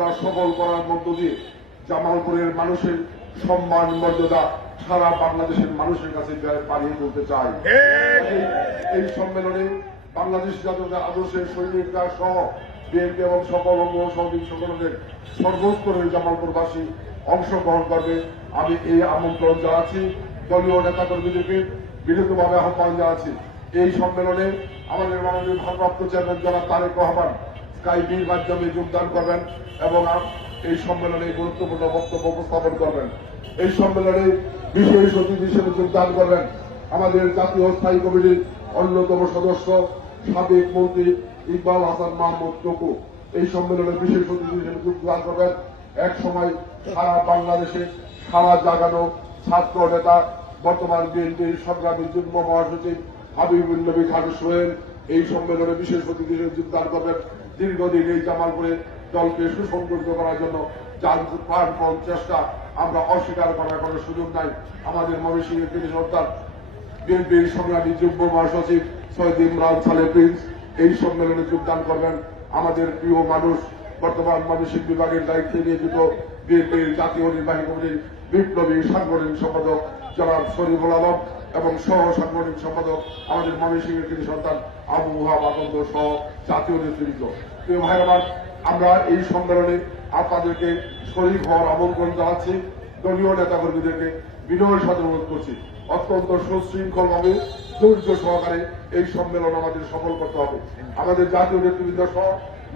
আমরা সফল করার মধ্য দিয়ে জামালপুরের মানুষের সম্মান, মর্যাদা সারা বাংলাদেশের মানুষের কাছে বাড়িয়ে তুলতে চাই। এই- সম্মেলনে বাংলাদেশ জাতীয় আদর্শের সৈনিকরা সহ বিএনপি এবং সকল অঙ্গ সহযোগী সংগঠনের সর্বস্তরের জামালপুরবাসী অংশগ্রহণ করবে। আমি এই আমন্ত্রণ জানাচ্ছি। দলীয় নেতাকর্মীদেরকে বিনীতভাবে আহ্বান জানাচ্ছি। এই সম্মেলনে আমাদের মাননীয় ভারপ্রাপ্ত চেয়ারম্যান জনাব তারেক রহমান স্কাইপির মাধ্যমে যোগদান করবেন এবং এই সম্মেলনে গুরুত্বপূর্ণ বক্তব্য উপস্থাপন করবেন। এই সম্মেলনে বিশেষ অতিথি হিসেবে যোগদান করবেন আমাদের জাতীয় স্থায়ী কমিটির অন্যতম সদস্য সাবেক মন্ত্রী ইকবাল হাসান মাহমুদ টকু। এই সম্মেলনে বিশেষ অতিথি হিসেবে যোগদান করবেন এক সময় সারা বাংলাদেশে সারা জাগানো ছাত্র নেতা, বর্তমান বিএনপির সংগ্রামী যুগ্ম মহাসচিব হাবিবুল নবী খান সোহেল এই সম্মেলনে বিশেষ অতিথি হিসেবে যোগদান করবেন দীর্ঘদিন এই জামালপুরে দলকে সুসংগঠিত করার জন্য যার প্রাণপণ চেষ্টা আমরা অস্বীকার করার কোনো সুযোগ নাই। আমাদের ময়মনসিংহের তিনি সর্দার বিএনপির সংগ্রামী যুগ্ম মহাসচিব সৈয়দ ইমরান সালে প্রিন্স এই সম্মেলনে যোগদান করবেন। আমাদের প্রিয় মানুষ, বর্তমান মানসিক বিভাগের দায়িত্বে নিয়োজিত বিএনপির জাতীয় নির্বাহী কমিটির বিপ্লবী সাংগঠনিক সম্পাদক জনাব শরীফুল আলম এবং সহ সাংগঠনিক সম্পাদক আমাদের ময়মনসিংহের তিনি সন্তান আবু ওহাব আকন্দ সহ জাতীয় নেতৃত্ব প্রিয় ভাই আমার আমরা এই সম্মেলনে আপনাদেরকে শরীর হওয়ার আমন্ত্রণ জানাচ্ছি। দলীয় নেতাকর্মীদেরকে বিনয়ের সাথে অনুরোধ করছি। অত্যন্ত সুশৃঙ্খল ভাবে ধৈর্য সহকারে এই সম্মেলন আমাদের সফল করতে হবে। আমাদের জাতীয় নেতৃবৃন্দ সহ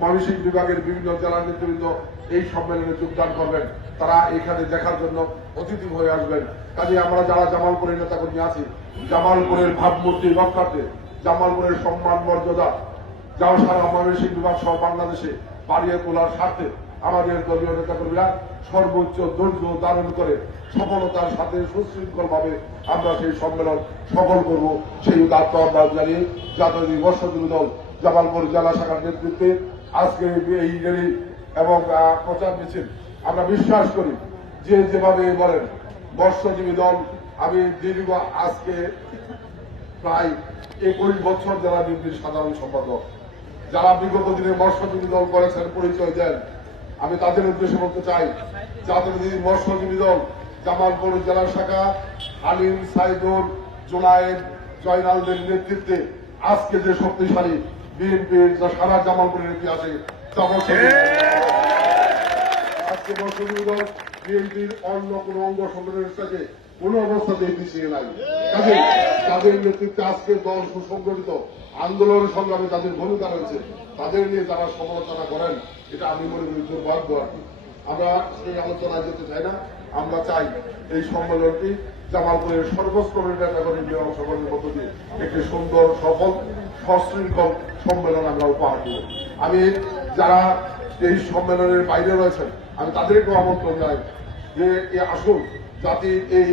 মানসিক বিভাগের বিভিন্ন জেলার নেতৃবৃন্দ এই সম্মেলনে যোগদান করবেন। তারা এখানে দেখার জন্য অতিথি হয়ে আসবেন। কাজে আমরা যারা জামালপুরের নেতাকর্মী আছি, জামালপুরের ভাবমূর্তি রক্ষার্থে, জামালপুরের সম্মান মর্যাদা যাও সারা মানসিক বিভাগ সহ বাংলাদেশে বাড়িয়ে তোলার স্বার্থে আমাদের দলীয় নেতাকর্মীরা সর্বোচ্চ ধৈর্য ধারণ করে সফলতার সাথে সুশৃঙ্খল ভাবে আমরা সেই সম্মেলন সফল করব। সেই উদাত্ত আহ্বান জানিয়ে জাতীয় বর্ষজীবী দল জামালপুর জেলা শাখার নেতৃত্বে আজকে এই র্যালি এবং প্রচার মিছিল। আমরা বিশ্বাস করি যে যেভাবে বলেন বর্ষজীবী দল, আমি দীর্ঘ আজকে প্রায় একুশ বছর জেলা বিএনপির সাধারণ সম্পাদক যারা বিগত দিনে মৎস্যজীবী দল করেছেন, পরিচয় দেন। আমি তাদের উদ্দেশ্যে বলতে চাই যাদের দিন মৎস্যজীবী দল, জামালপুর জেলা শাখা, হালিম সাইদুর জোনায়েদ জয়নালদের নেতৃত্বে আজকে যে শক্তিশালী বিএনপির যা সারা জামালপুরের ইতিহাসে আজকে মৎস্যজীবী দল বিএনপির অন্য কোন অঙ্গ সংগঠনের সাথে কোন অবস্থাতে পিছিয়ে নাই। কাজে তাদের নেতৃত্বে আজকে দল সুসংগঠিত আন্দোলন সংগ্রামে তাদের ভূমিকা রয়েছে। তাদের নিয়ে যারা সমালোচনা করেন, এটা আমি মনে করি দুর্ভাগ্য আর কি। আমরা সেই আলোচনায় যেতে চাই না। আমরা চাই এই সম্মেলনটি জামালপুরের সর্বস্তরের নেতাকর্মী অংশগ্রহণের মধ্য দিয়ে একটি সুন্দর, সফল, সশৃঙ্খল সম্মেলন আমরা উপহার দেব। আমি যারা এই সম্মেলনের বাইরে রয়েছেন, আমি তাদেরকেও আমন্ত্রণ জানাই যে আসুন জাতি এই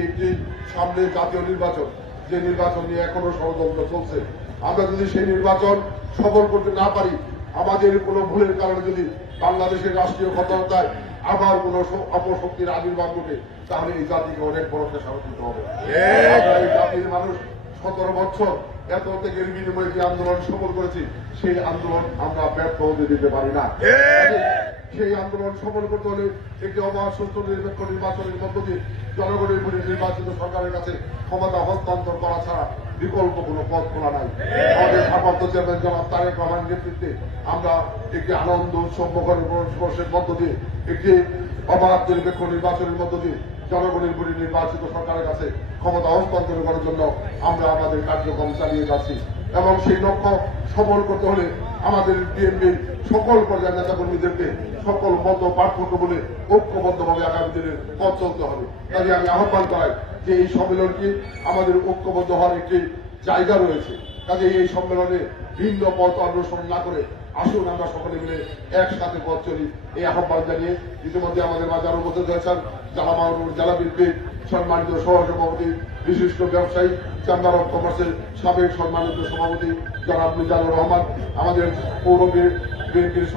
সামনে জাতীয় নির্বাচন যে নির্বাচন নিয়ে এখনও ষড়যন্ত্র চলছে আমরা যদি সেই নির্বাচন সফল করতে না পারি আমাদের কোনো ভুলের কারণে যদি বাংলাদেশের রাষ্ট্রীয় ক্ষমতায় আবার কোন অপশক্তির আবির্ভাব ঘটে তাহলে এই জাতিকে অনেক বড় পেশা হবে। আমরা এই জাতির মানুষ সতেরো বছর এত থেকে বিনিময়ে যে আন্দোলন সফল করেছি সেই আন্দোলন আমরা ব্যর্থ হতে দিতে পারি না। সেই আন্দোলন সফল করতে হলে একটি অবাধ সুস্থ নিরপেক্ষ নির্বাচনের মধ্য দিয়ে জনগণের ভোটে নির্বাচিত সরকারের কাছে ক্ষমতা হস্তান্তর করা ছাড়া বিকল্প কোনো পথ খোলা নাই। আমাদের ভারপ্রাপ্ত চেয়ারম্যান জনাব তারেক রহমান নেতৃত্বে আমরা একটি আনন্দ উৎসব মুখর মধ্য দিয়ে একটি অবাধ নিরপেক্ষ নির্বাচনের মধ্য দিয়ে জনগণের ভোটে নির্বাচিত সরকারের কাছে ক্ষমতা হস্তান্তর করার জন্য আমরা আমাদের কার্যক্রম চালিয়ে যাচ্ছি। এবং সেই লক্ষ্য সফল করতে হলে আমাদের বিএনপির সকল পর্যায়ের নেতাকর্মীদেরকে সকল মত পার্থক্য বলে ঐক্যবদ্ধভাবে আগামী দিনের পথ চলতে হবে। কাজে আমি আহ্বান করাই যে এই সম্মেলনটি আমাদের ঐক্যবদ্ধ হওয়ার একটি জায়গা রয়েছে। কাজে এই সম্মেলনে ভিন্ন পথ অন্বেষণ না করে আসুন আমরা সকলে মিলে একসাথে পথ চলি। এই আহ্বান জানিয়ে ইতিমধ্যে আমাদের বাজার উপস্থিত হয়েছেন জামামানুর জেলা বিদ্যুৎ সম্মানিত সহসভাপতি, বিশিষ্ট ব্যবসায়ী চেম্বার অফ কমার্সের সাবেক সম্মানিত সভাপতি জনাব মিজানুর রহমান, আমাদের পৌর বিএনপির